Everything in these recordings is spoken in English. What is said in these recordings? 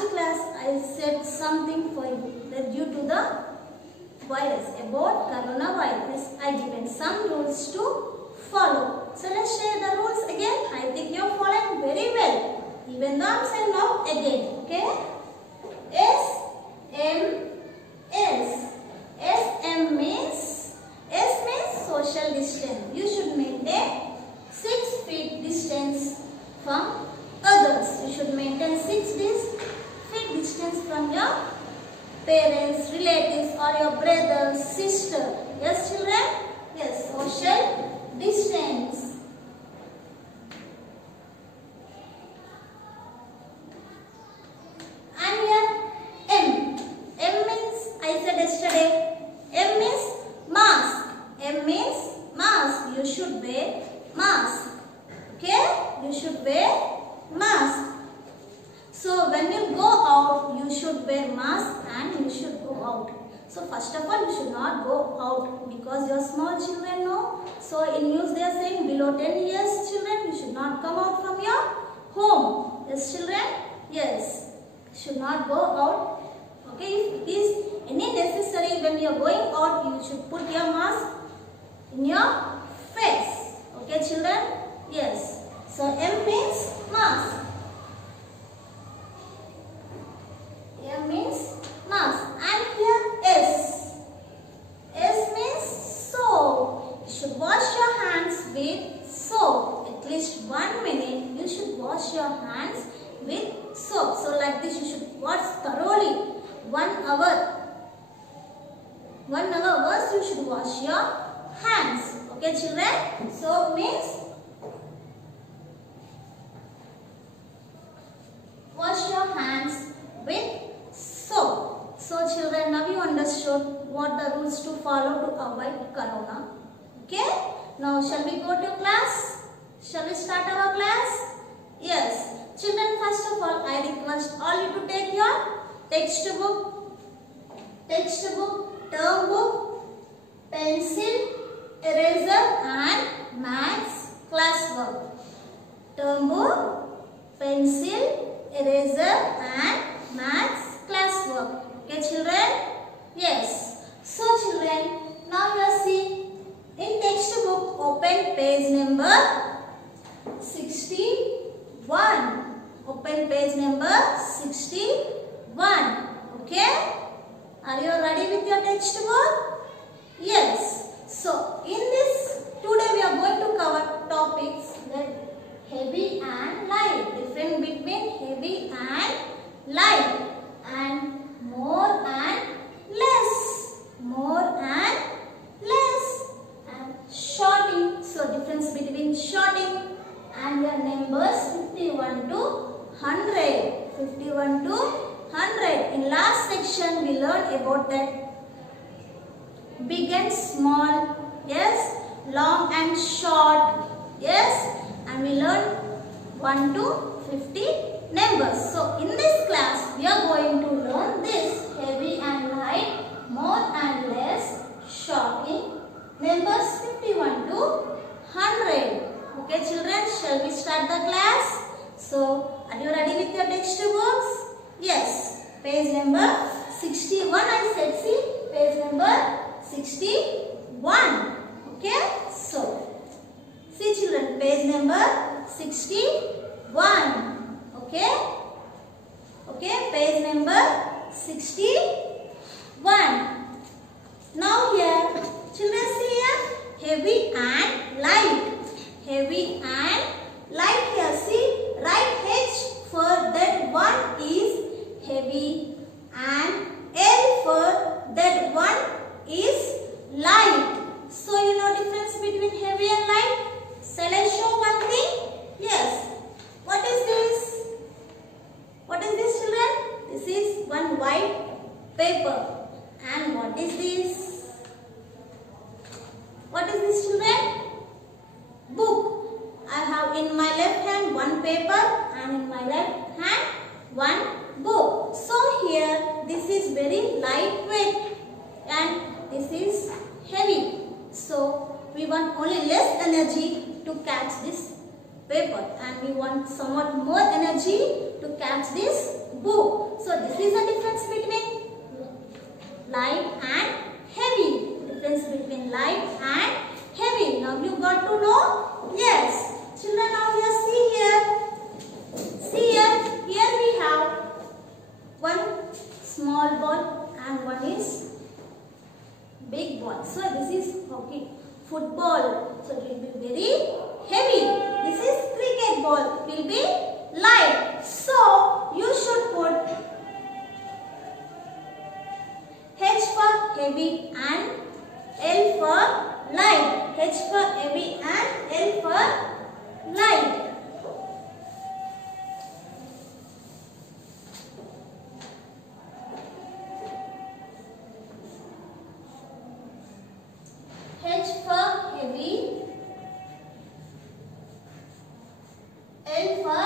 last class I said something for you that due to the virus, about coronavirus, I given some rules to follow. So let's share the rules again. I think you are following very well. Even though I am saying now again. Okay? SM means social distance. You should maintain 6 feet distance from others. You should maintain 6 feet distance from your parents, relatives or your brother, sister. Yes children? Yes, social distance. And here M. M means, I said yesterday, M means mask. M means mask. You should wear mask. Okay? You should wear mask. So when you go out, you should wear mask and you should go out. So first of all, you should not go out because you are small children, no? So in news they are saying below 10 years children, you should not come out from your home. Yes children? Yes. Should not go out. Okay, if it is any necessary when you are going out, you should put your mask in your face. Okay children? Yes. So M means mask. M means mask. And here S. S means soap. You should wash your hands with soap. At least 1 minute you should wash your hands with soap. So like this you should wash thoroughly. 1 hour. 1 hour once you should wash your hands. Okay children? Soap means wash your hands with soap. So children, now you understood what the rules to follow to avoid corona. Okay? Now shall we go to class? Shall we start our class? Yes. Children, first of all, I request all you to take your textbook, term book, pencil, eraser and maths classwork. Term book, pencil, eraser and maths classwork. Okay children? Yes. So children, now you are seeing in textbook, open page number 61. Open page number 61. Okay? Are you ready with your textbook? Yes. So, in this, today we are going to cover topics that heavy and light. Difference between heavy and light. And more and less. More and less. And shorting. So, difference between shorting and your numbers 51 to 100. 51 to 100. In last section we learned about that big and small, yes, long and short, yes, and we learned 1 to 50 numbers. So in this class we are going to learn this heavy and light, more and less, shorting, numbers 51 to 100. Okay children, shall we start the class? So, are you ready with your textbooks? Yes. Page number 61 I said, see, page number 61. Okay? So, see children, page number 61. Okay? Okay, page number 61. Now here, children see here, heavy and light. Heavy and light here. See, write H for that one is heavy and L for that one is light. So you know difference between heavy and light? Shall I show one thing? Yes. What is this? What is this children? This is one white paper. And what is this? What is this children? Book. I have in my left hand one paper and in my left hand one book. So here this is very lightweight and this is heavy. So we want only less energy to catch this paper, and we want somewhat more energy to catch this book. So this is the difference between light and heavy. Difference between light and heavy. Now you got to know? Yes. Children, now here see here. See here. Here we have one small ball and one is big ball. So this is hockey, football. So it will be very heavy. This is cricket ball. It will be light. So you should put H for heavy and L for light. H for heavy and L for light. H for heavy, L for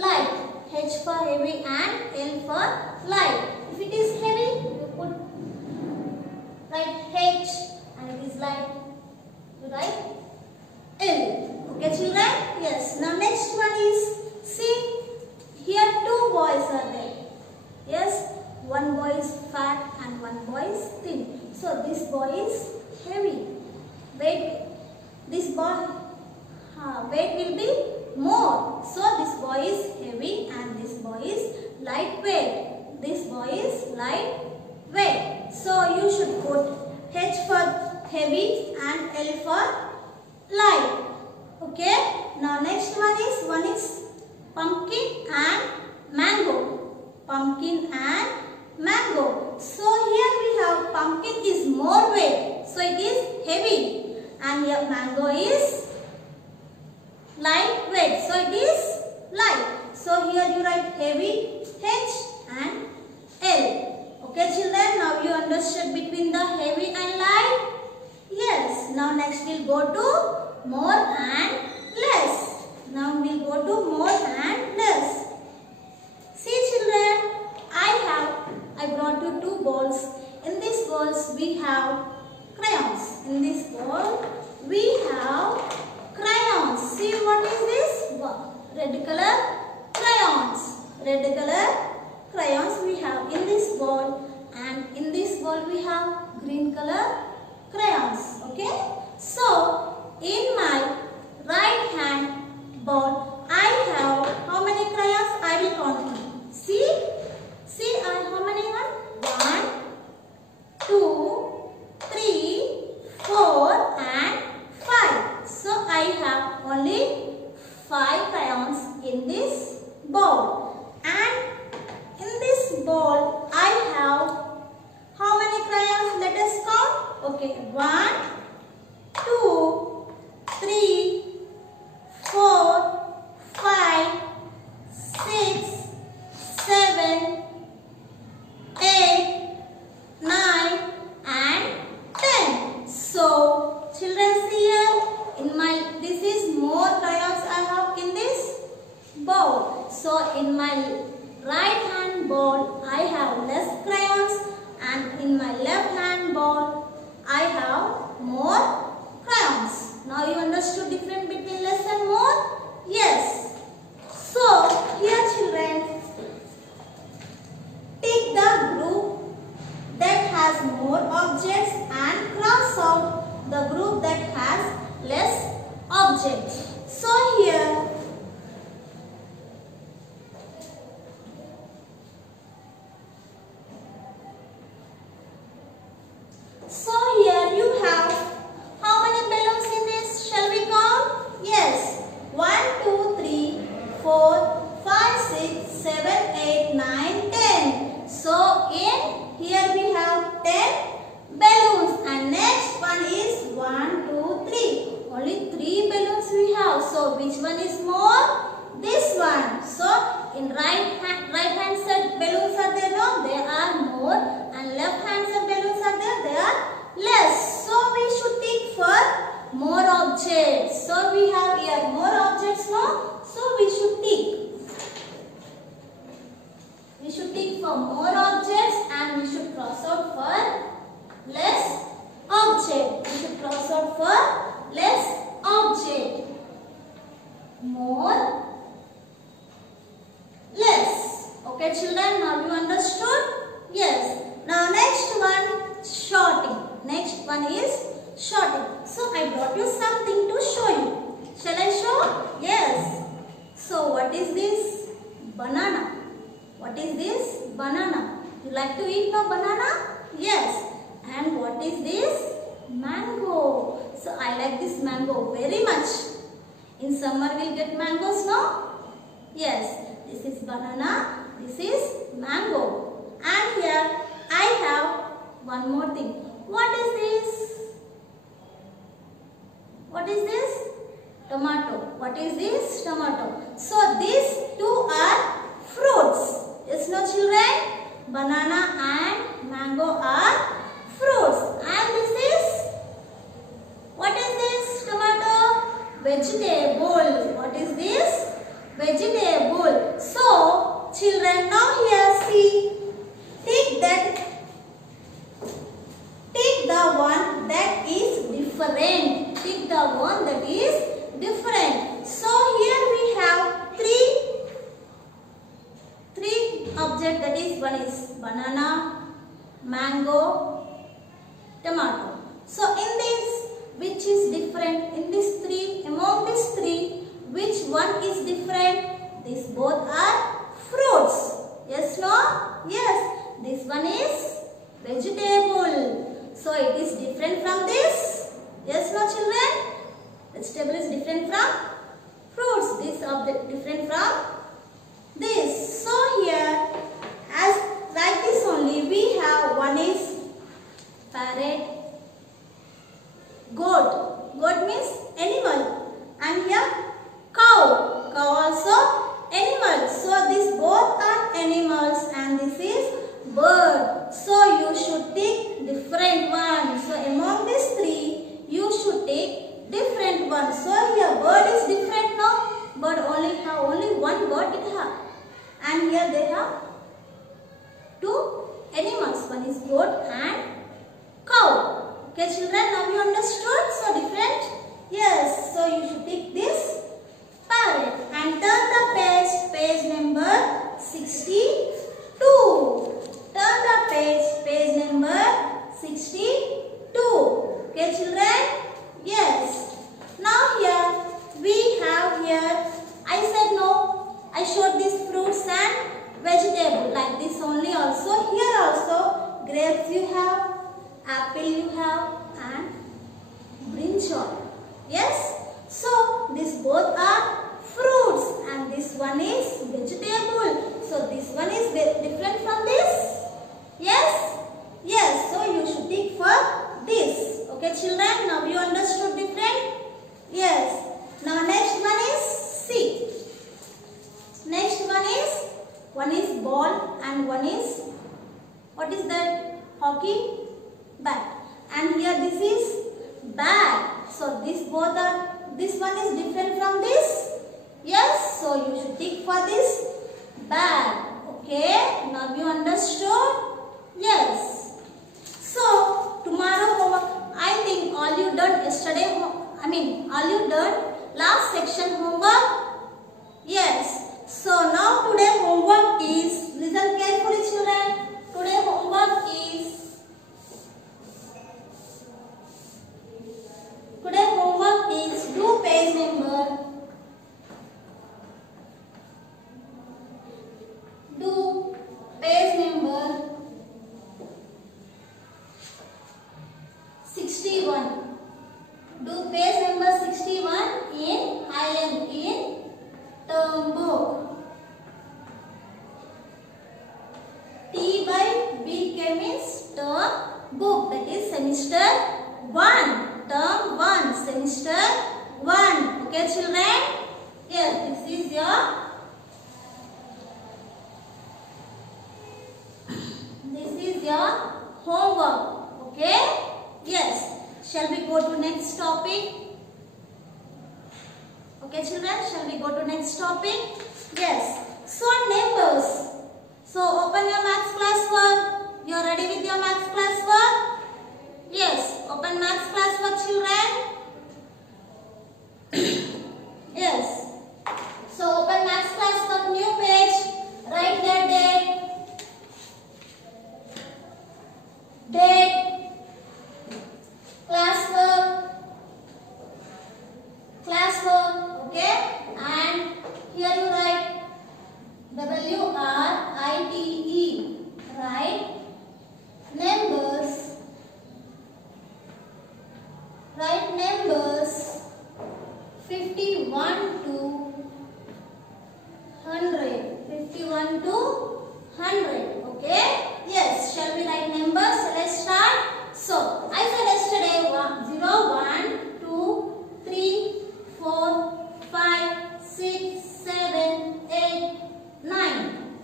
light. H for heavy and L for light. If it is heavy, you put write H, and it is light, you write L. Okay children? Yes. Now next one is, see, here two boys are there. Yes. One boy is fat and one boy is thin. So this boy is heavy. Weight, this boy weight will be more. So this boy is heavy and this boy is lightweight. This boy is lightweight. So you should put H for heavy and L for light. Okay. Now next one is pumpkin and mango. Pumpkin and mango. So here we have pumpkin is more weight. So it is heavy. And here mango is lightweight. So it is light. So here you write heavy H and L. Okay children, now you understood between the heavy and light? Yes. Now next we'll go to more and less. Now we'll go to more and less. See children, I brought you two balls. In these balls we have crayons. In this ball we have crayons. See what is this? Red color crayons. Red color crayons we have in this ball, and in this ball we have green color crayons. Okay. So in my right hand ball I have how many crayons? I will count. See how many? 1, 2, 3, 4 and 5. So I have only 5 crayons in this ball, and in this ball I have how many crayons? Let us count. Okay, 1, 2, 3, 4, 5, 6, 7, 8, 9 and 10. So children see here, this is more crayons I have in this bowl. So in my right hand bowl I have less crayons, and in my left hand bowl I have more crayons. Now you understood difference between less and more? Yes. So here children, take the group that has more objects and cross out the group that has less objects. So here you have how many balloons in this? Shall we count? Yes. 1, 2, 3, 4, 5, 6, 7, 8, 9, 10. So in here we have 10 balloons, and next one is 1, 2, 3. Only 3 balloons we have. So which one is more? This one. So in right hand side balloons are there? No, they are more, and left hand side balloons are there? They are less. So we should take for more objects. So we have here more objects, no? So we should take. We should take for more objects, and we should cross out for less object. We should cross out for less Okay children, now you understood? Yes. Now next one, sorting. Next one is sorting. So I brought you something to show you. Shall I show? Yes. So what is this? Banana. What is this? Banana. You like to eat no banana? Yes. And what is this? Mango. So I like this mango very much. In summer we'll get mangoes, no? Yes. This is banana. This is mango. And here I have one more thing. What is this? What is this? Tomato. What is this? Tomato. So these two are fruits. Yes, no children? Banana and mango are fruits. And this is? What is this? Tomato? Vegetable. What is this? Vegetable. So children, now here see. Take the one that is different. Take the one that is different. So here we have three objects, that is one is banana, mango, tomato. So in this, which is different? In these three, among these three, which one is different? These both are fruits. Yes, no? Yes. This one is vegetable. So it is different from this. Yes, no children? Vegetable is different from fruits. This object different from this. So here, as like this only, we have one is parrot, goat. Goat means animal. And here cow. Cow also animal. So these both are animals and this is bird. So you should take different one. So among these three, you should take different one. So here bird is different now. Bird only one bird it have. And here they have two animals. One is goat and cow. Okay children, now you understood? So different? Yes. So you should take this parrot and turn the page. Page number 62. Turn the page number 62. Okay children? Yes. Now here we have here, I said no, I showed these fruits and vegetable like this only also. Here also grapes you have, apple you have and brinjal. Yes. So these both are fruits and this one is vegetable. So this one is different from this. Yes? Yes. So you should take for this. Okay children, now you understood different? Yes. Now next one is see. Next one is ball and one is, what is that? Hockey bat. And here this is bag. So this both are, this one is different from this. Yes. So you should take for this bag. Okay. Now you understood? Yes. So tomorrow homework, I think all you done yesterday, all you done last section homework. Yes. So now today homework is, listen carefully children. Today homework is, do page number, do page number 61. Do page number 61 in IN, in term book. T by B means term book, that is semester 1. Term 1, semester 1. Okay children? Yes, this is your homework. Okay? Yes. Shall we go to next topic? Okay children, shall we go to next topic? Yes. So numbers. So open your maths class work. You are ready with your maths class work? Yes. Open maths class work children. Yes. So open maths class work, new page. Write their date. 51 to 100. 51 to 100. Okay? Yes. Shall we write numbers? Let's start. So, I said yesterday 0, 1, 2, 3, 4, 5, 6, 7, 8, 9.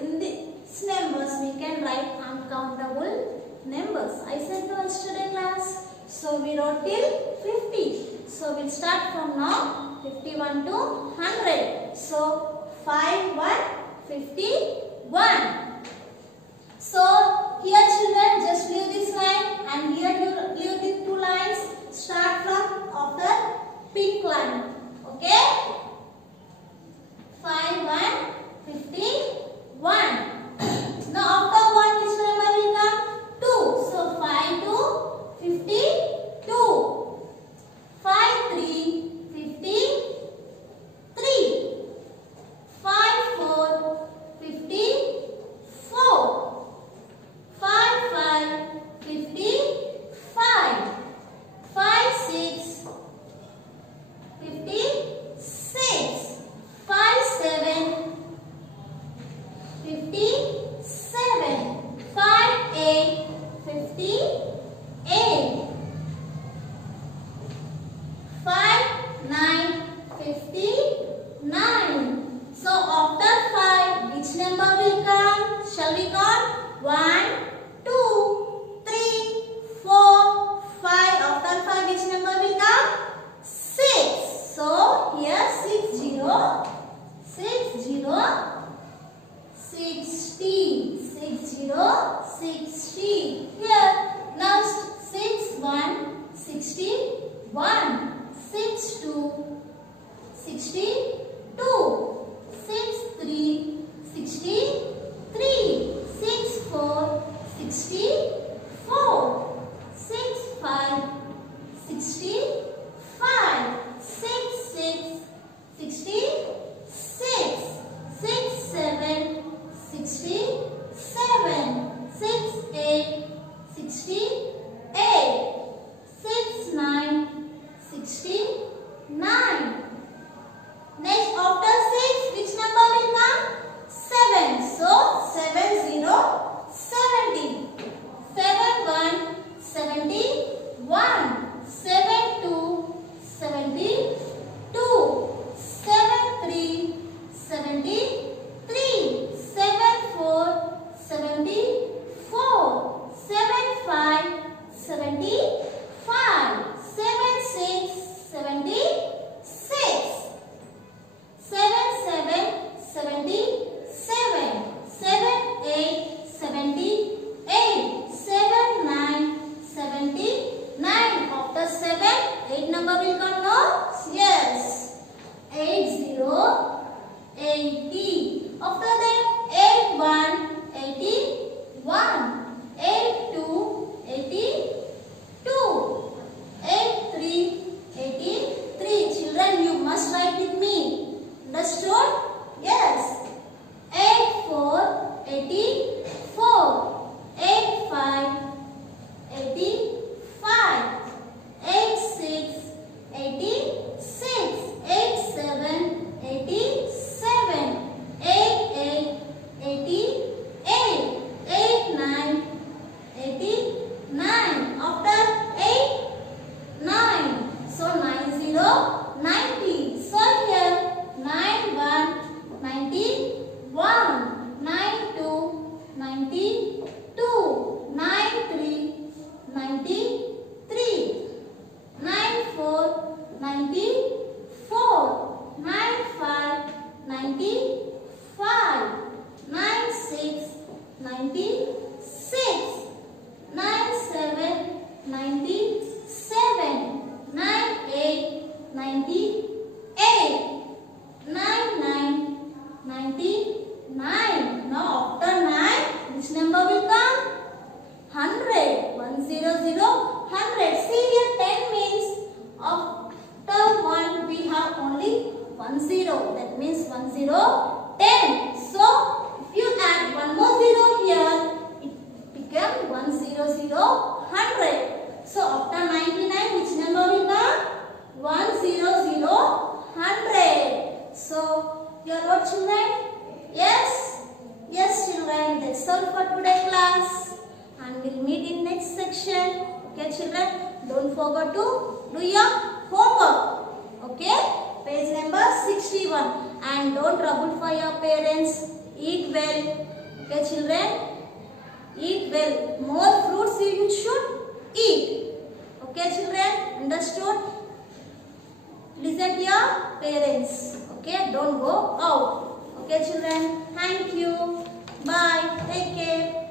In these numbers we can write uncountable numbers. I said to yesterday class. So, we wrote till 50. So, we'll start from now 51 to 100. So, 5, 1, 51. So, here children, just leave this line and here you leave the two lines. Start from after pink line. Okay? 5, 1, 51. Now, after 1, which number will come? 2. So, 5 to 52. 5, 3, 53. 5, 4, 54. 5, 5, 55. 5, 6, 56. 5, 7, 57. 5, 8, 58. 5, 9, 59. So after 5, which number will come? Shall we count? 1, 2, 3, 4, 5. After 5, which number will come? 6. So here 60, 60, 60, 60, 60. Here now 6, 1, 61. 6, 2, 62. 6, 3, 63. 6, 4, 64. 6, 5, 65. 6, 6, 66. 6, 7, 67. 6, 8, 68. 6, 9, 69. Next, after 6, which number will come? 7. So, 7, 0, 70. 7, 1, 71. 7, 2, 72. 7, 3, 73. 7, 4, 74. 7, 5, 75. 7, 6, 76. 7, 7, 77. 7, 8, 78. 7, 9, 79. After 7, 8 number will come, no? Yes. 80, 80. After that, 81, 81. 82, 82. 83, 83. Children, you must write with me. Understood? Yes. 84, 84. 85, 85. 86, 86. 87, 87. 88, 88. 89, 89. After 8, 9. So 90, 90. So here 91, 91. 92, 92. 93, 93. 94, 94. 95, 95. 96, 96. 97, 97. 98, 98. 99, 99. Now after 9, which number will come? 100. 100, 100. See here 10 means after 1 we have only 10. That means 10, 10. So if you add one more 0 here, it became 100, 100. So after 99, which number will come? 100, 100. So, you are what, children? Yes? Yes, children. That's all for today class. And we'll meet in next section. Okay, children? Don't forget to do your homework. Okay? Page number 61. And don't trouble for your parents. Eat well. Okay, children? Eat well. More fruits you should eat. Okay, children? Understood? Listen to your parents. Okay? Don't go out. Okay, children? Thank you. Bye. Take care.